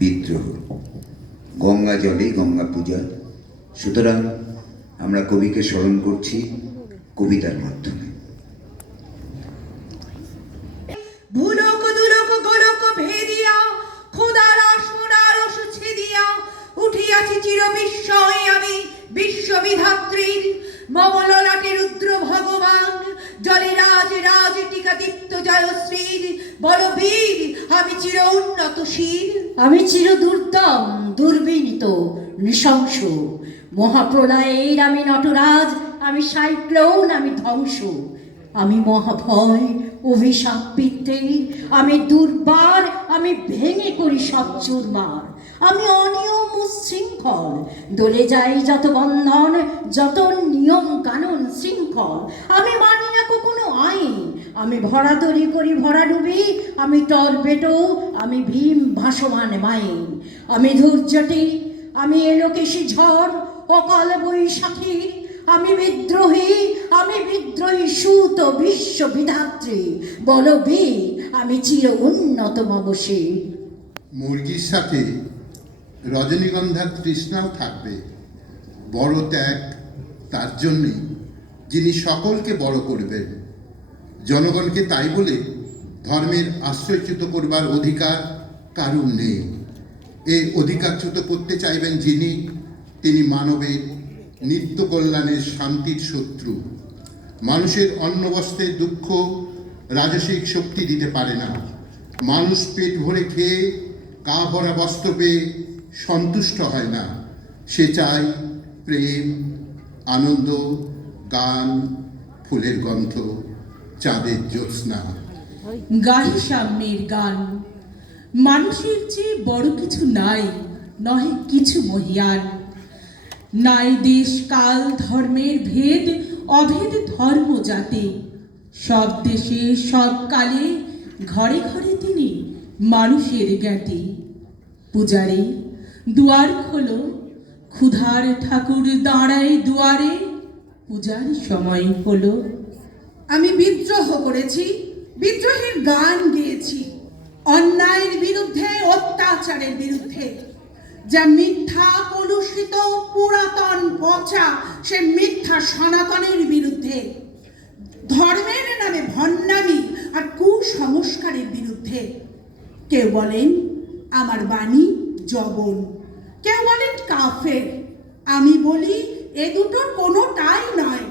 বিদ্রোহ, গঙ্গা জলে গঙ্গা পূজা। সুতরাং আমরা কবিকে স্মরণ করছি কবিতার মাধ্যমে। ভুলোক দুলোক গোলক ভেদিয়া খোদার আসনার অসুছে দিয়া উঠিয়াছি চির বিস্ময় আমি বিশ্ববিধাত্রীর মমললাটে রুদ্র ভগবান জলে রাজ রাজ টিকা দীপ্ত জয়শ্রীর বলবীর আমি চির উন্নত শির, আমি চির দুর্দম দুর্বিনীত নৃশংস মহাপ্রলয়ের আমি নটরাজ, আমি সাইক্লোন, আমি ধ্বংস, আমি মহাভয় অভিশাপ পিত্তে, আমি দুর্বার, আমি ভেঙে করি সব চুরমার, আমি অনিয়ম উচ্ছৃঙ্খল, দলে যাই যত বন্ধন যত নিয়ম কানুন শৃঙ্খল, আমি মানি না কোনো আইন, আমি ভরাতরি করি ভরাডুবি, আমি টর্পেটো, আমি ভীম ভাসমান মাইন, আমি ধৈর্যটি, আমি এলোকেশী ঝড় অকাল বৈশাখীর, আমি বিদ্রোহী সুত বিশ্ববিধাত্রী বলবীর, আমি চির উন্নত মমশীর। মুরগির সাথে রজনীগন্ধার তৃষ্ণাও থাকবে। বড় ত্যাগ তার জন্যই যিনি সকলকে বড় করবেন। জনগণকে তাই বলে ধর্মের আশ্রয়চ্যুত করবার অধিকার কারণ নেই। এই অধিকারচ্যুত করতে চাইবেন যিনি, তিনি মানবের নিত্য কল্যাণের শান্তির শত্রু। মানুষের অন্ন বস্ত্রের দুঃখ রাজসিক শক্তি দিতে পারে না। মানুষ পেট ভরে খেয়ে গা ভরা বস্ত্র পেয়ে সন্তুষ্ট হয় না। সে চায় প্রেম, আনন্দ, গান, ফুলের গন্ধ, চাঁদের জ্যোৎস্না। গাহি সাম্যের গান। মানুষের চেয়ে বড় কিছু নাই, নহে কিছু মহিয়ান। নাই দেশ কাল ধর্মের ভেদ, অভেদ ধর্ম জাতি। সব দেশে সব কালে ঘরে ঘরে তিনি মানুষের জ্ঞাতি। পূজারে দুয়ার খোলো, ক্ষুধার ঠাকুর দাঁড়ায় দুয়ারে, পূজার সময় হলো। আমি বিদ্রোহ করেছি, বিদ্রোহের গান গেয়েছি, অন্যায়ের বিরুদ্ধে অত্যাচারের বিরুদ্ধে। যা মিথ্যা কলুষিত পুরাতন পচা সে মিথ্যা সনাতনের বিরুদ্ধে, ধর্মের নামে ভণ্ডামি আর কুসংস্কারের বিরুদ্ধে। কেউ বলেন আমার বাণী জবন, কেউ বলেন কাফের। আমি বলি এ দুটোর কোনোটাই নয়।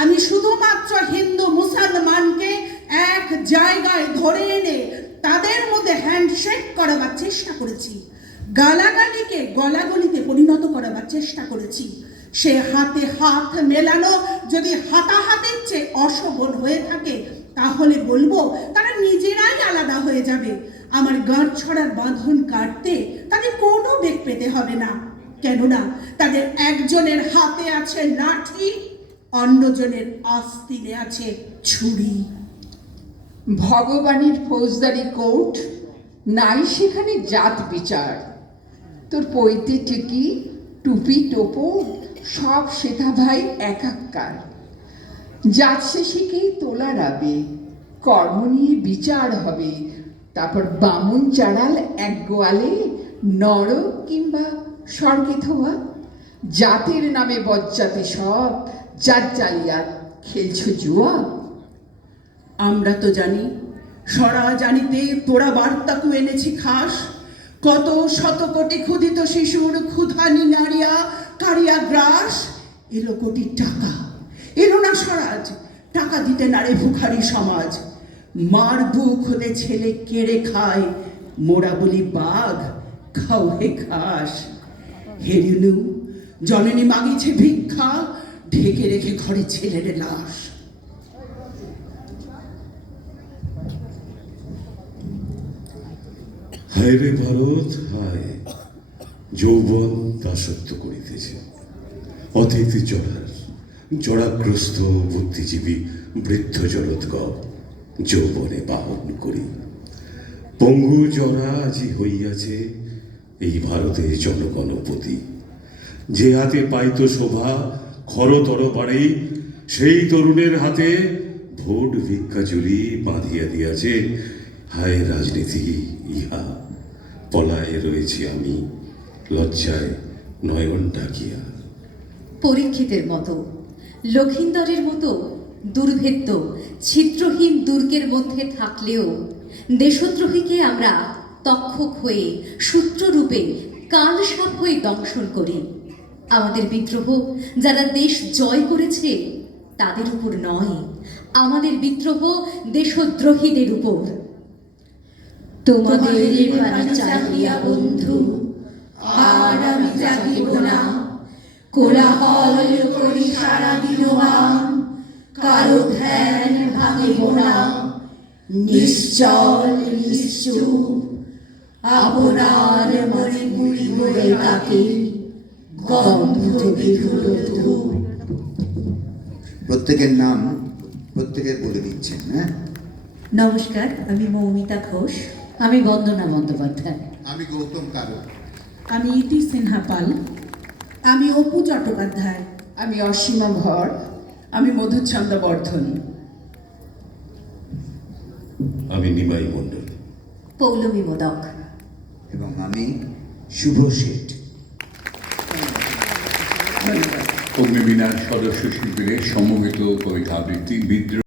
আমি শুধুমাত্র হিন্দু মুসলমানকে এক জায়গায় ধরে এনে তাদের মধ্যে হ্যান্ডশেক করাবার চেষ্টা করেছি, গালাগালিকে গলাগলিতে পরিণত করাবার চেষ্টা করেছি। সে হাতে হাত মেলানো যদি হাতাহাতির চেয়ে অশোভন হয়ে থাকে, তাহলে বলবো তারা নিজেরাই আলাদা হয়ে যাবে। আমার গাঁট ছড়ার বাঁধন কাটতে তাদের কোনো বেগ পেতে হবে না, কেননা তাদের একজনের হাতে আছে লাঠি, অন্যজনের আস্তিনে আছে ছুরি। ভগবানের ফৌজদারি কোর্ট, নাই সেখানে জাত বিচার। তোর পৈতে টিকি টুপি টোপো সব সেথা ভাই একাকার। জাত শেষেকেই তোলা রাবে, কর্ম নিয়ে বিচার হবে। তারপর বামুন চাড়াল এক গোয়ালে, নর কিংবা স্বর্গে থোয়া। জাতের নামে বজ্জাতে সব জাত জালিয়া খেলছ জুয়া। আমরা তো জানি, সরা জানিতে তোরা বার্তাকু এনেছি খাস। কত শত কোটি ক্ষুধিত শিশুর ক্ষুধা নিনারিয়া কারিয়া গ্রাস। এলো কোটি টাকা, এলো না স্বরাজ, টাকা দিতে নারে ভুখারি সমাজ। মার বুক হতে ছেলে কেড়ে খায়, মোরা বলি বাঘ খাও হে ঘাস। হেরিনু জননী মাগিছে ভিক্ষা, ঢেকে রেখে ঘরে ছেলের লাশ। হায় রে ভারত হায়, যৌবন দাসত্ব করিতেছে। অতীত জড়াগ্রস্ত বুদ্ধিজীবী বৃদ্ধ জলৎকব যৌবনে বাহন করি। পঙ্গু জরা আজি হইয়াছে এই ভারতে জনগণপতি। যে হাতে পাইত শোভা খরতর বাড়ি, সেই তরুণের হাতে ভোট ভিক্ষা চুরি বাঁধিয়া দিয়াছে। হায় রাজনীতি ইহা, পলায়ে রয়েছি আমি, লজ্জায় নয়ন ঢাকিয়া। পরীক্ষিতের মতো, লক্ষিন্দরের মতো দুর্ভেদ্য ছিদ্রহীন দুর্গের মধ্যে থাকলেও দেশদ্রোহীকে আমরা তক্ষক হয়ে সূত্ররূপে কালসাপ হয়ে দংশন করি। আমাদের বিদ্রোহ যারা দেশ জয় করেছে তাদের উপর নয়, আমাদের বিদ্রোহ দেশদ্রোহীদের উপর। তোমাদের বাণী চাহিয়া বন্ধু আর আমি জাগিব না, কোলাহল করি সারা দিনমান, কারো ধ্যান ভাঙিব না, নিশ্চল নিশ্চুপ আপনার মনে মুড়ি মুড়ে কাকে গন্ধ বিধুর ধূপ। প্রত্যেকের নাম প্রত্যেকের বলে দিচ্ছেন, হ্যাঁ? নমস্কার, আমি মৌমিতা ঘোষ। আমি বন্দনা বন্দ্যোপাধ্যায়। আমি গৌতম কারক। আমি ইতি সিনহা পাল। আমি অপু চট্টোপাধ্যায়। আমি অসীমা ভর। আমি মধুচন্দ্র বর্ধন। আমি নিমাই মণ্ডল। পৌলমী মোদক। এবং আমি শুভ শেঠ। অগ্নিবীণার সদস্য শিল্পীদের সমবেত কবিতা আবৃত্তি বিদ্রোহ